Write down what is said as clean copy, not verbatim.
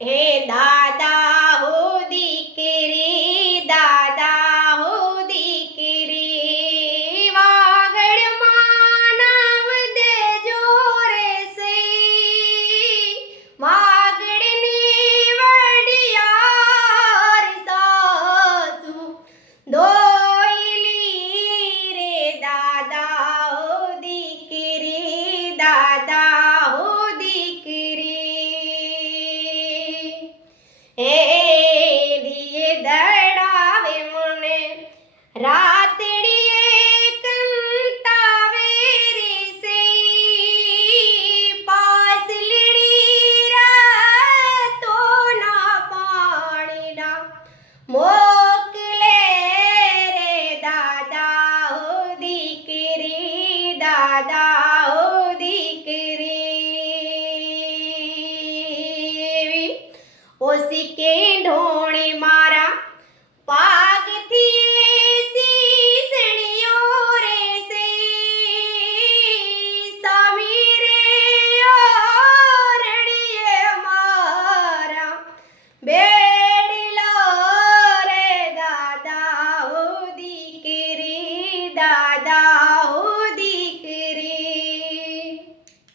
હે દાદા હો દીકરી, દાદા હો દીકરી, વાગડમાં નામ દેજો રે સઈ, વાગડની વડિયાર સાસુ દોયલી રે, દાદા હો દીકરી, દાદા હો દીકરી. હે દિયે દડાવે મને રાતડીએ કંતાવે રે સઈ, પાસલીડી રાતોના પાણીના મોકલે રે, દાદા હો દીકરી, દાદા હો દીકરી. ઓસી કે ઢોણીમાં